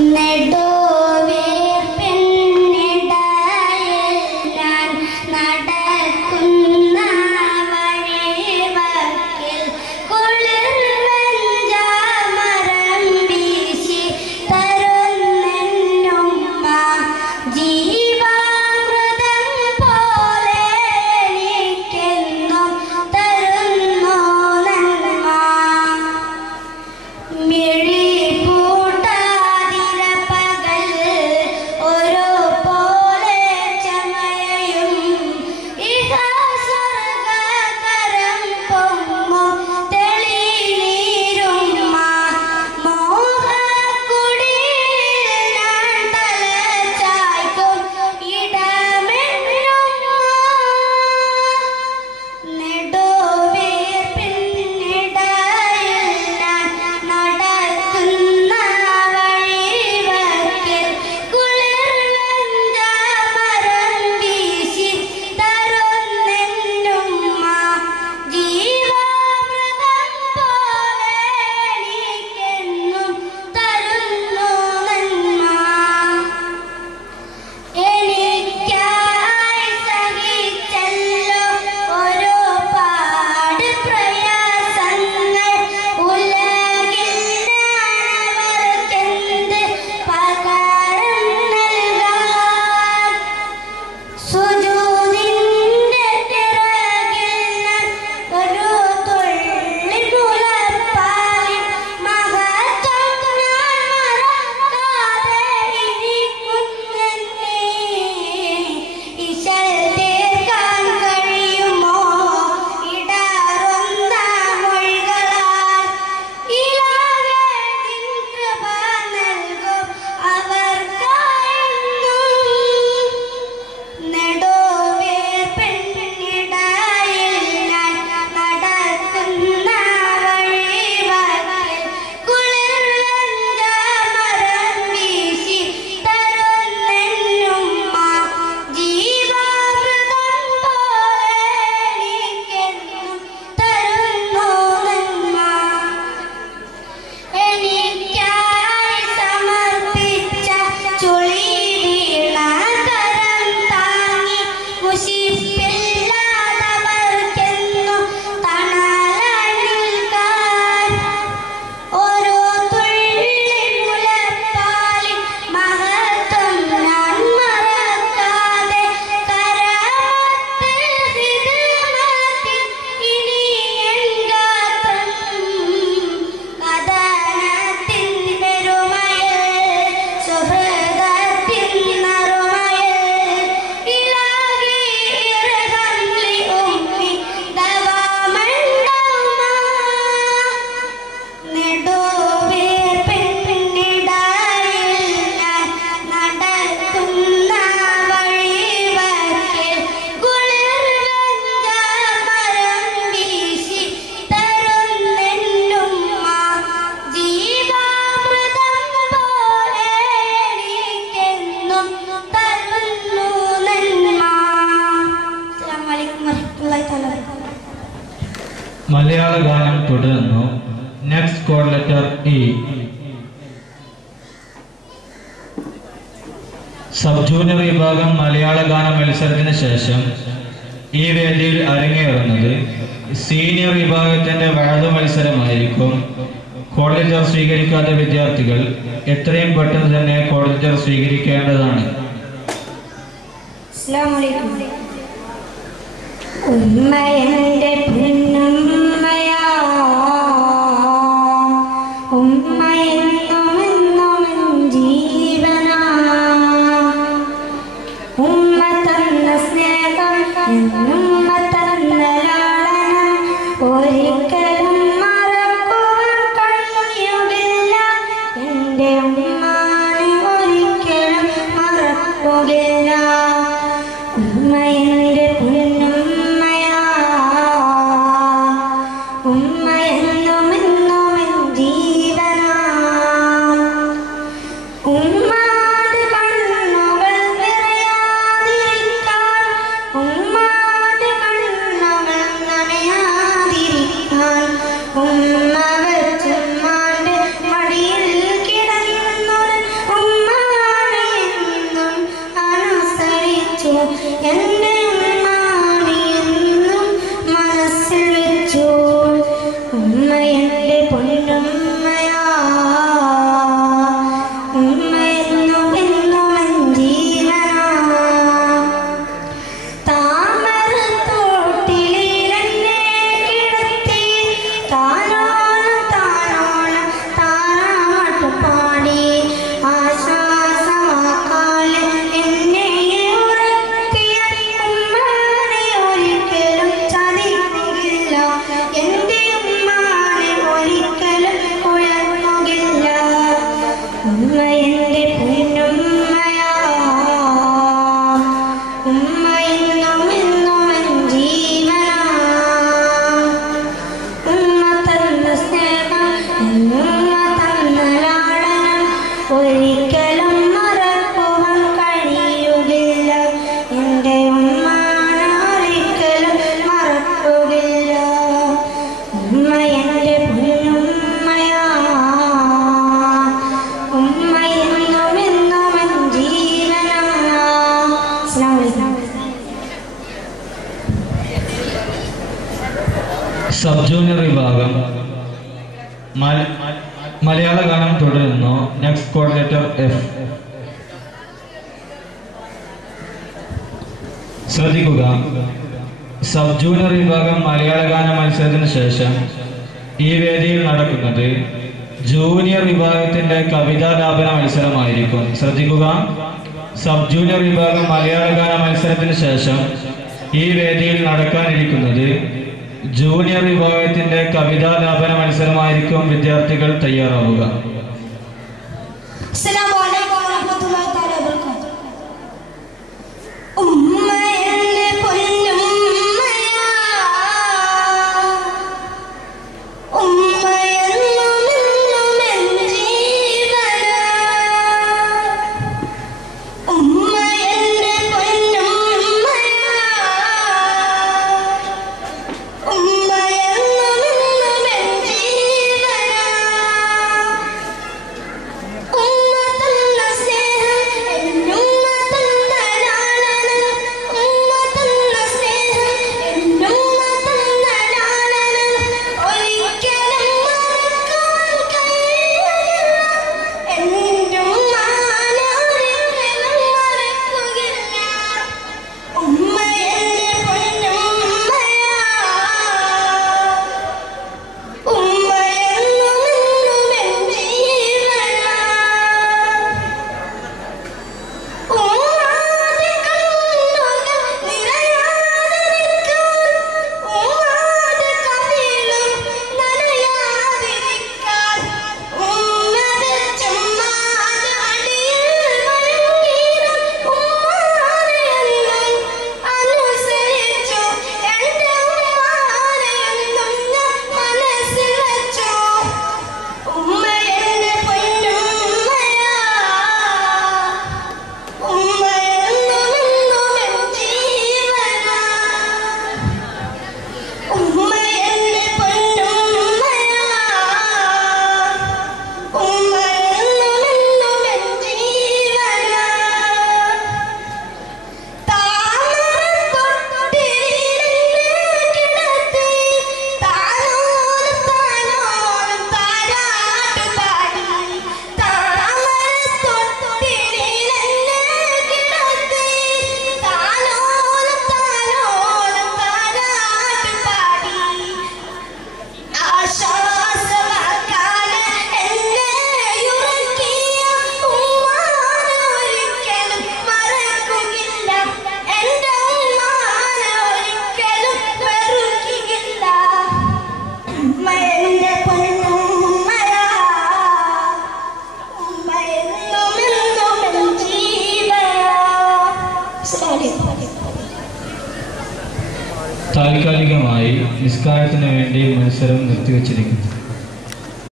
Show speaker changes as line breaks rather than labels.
Nedo മലയാള ഗാനം തുടരുന്നു. Next code letter E sub junior വിഭാഗം മലയാള ഗാന മത്സരത്തിന് ശേഷം ഈ വേദിയിൽ അരങ്ങേറുന്നത് സീനിയർ വിഭാഗത്തിന്റെ വാഴ മത്സരമായിരിക്കും. കോളേജർ സ്വീകരിക്കാത്ത വിദ്യാർത്ഥികൾ എത്രയും പെട്ടെന്ന് തന്നെ കോളേജർ സ്വീകരിക്കേണ്ടതാണ്.
ഉമ്മ എന്റെ എന്റെ പൊന്നും സബ് ജൂനിയർ വിഭാഗം മലയാള ഗാനം തുടരുന്നു. നെക്സ്റ്റ് കോർഡിനേറ്റർ എഫ് ശ്രദ്ധിക്കുക. സബ് ജൂനിയർ വിഭാഗം മലയാള ഗാന മത്സരത്തിന് ശേഷം ഈ വേദിയിൽ നടക്കുന്നത് ജൂനിയർ വിഭാഗത്തിന്റെ കവിതാലാപന മത്സരമായിരിക്കും. ശ്രദ്ധിക്കുക. സബ് ജൂനിയർ വിഭാഗം മലയാള ഗാന മത്സരത്തിന് ശേഷം ഈ വേദിയിൽ നടക്കാനിരിക്കുന്നത് ജൂനിയർ വിഭാഗത്തിന്റെ കവിതാ ലാപന മത്സരമായിരിക്കും വിദ്യാർത്ഥികൾ തയ്യാറാവുക.
അസ്സലാമു അലൈക്കും വറഹ്മത്തുള്ളാഹി വബറകാതുഹു.
നിസ്കാരത്തിന് വേണ്ടി മത്സരം നിർത്തിവച്ചിരിക്കുന്നു.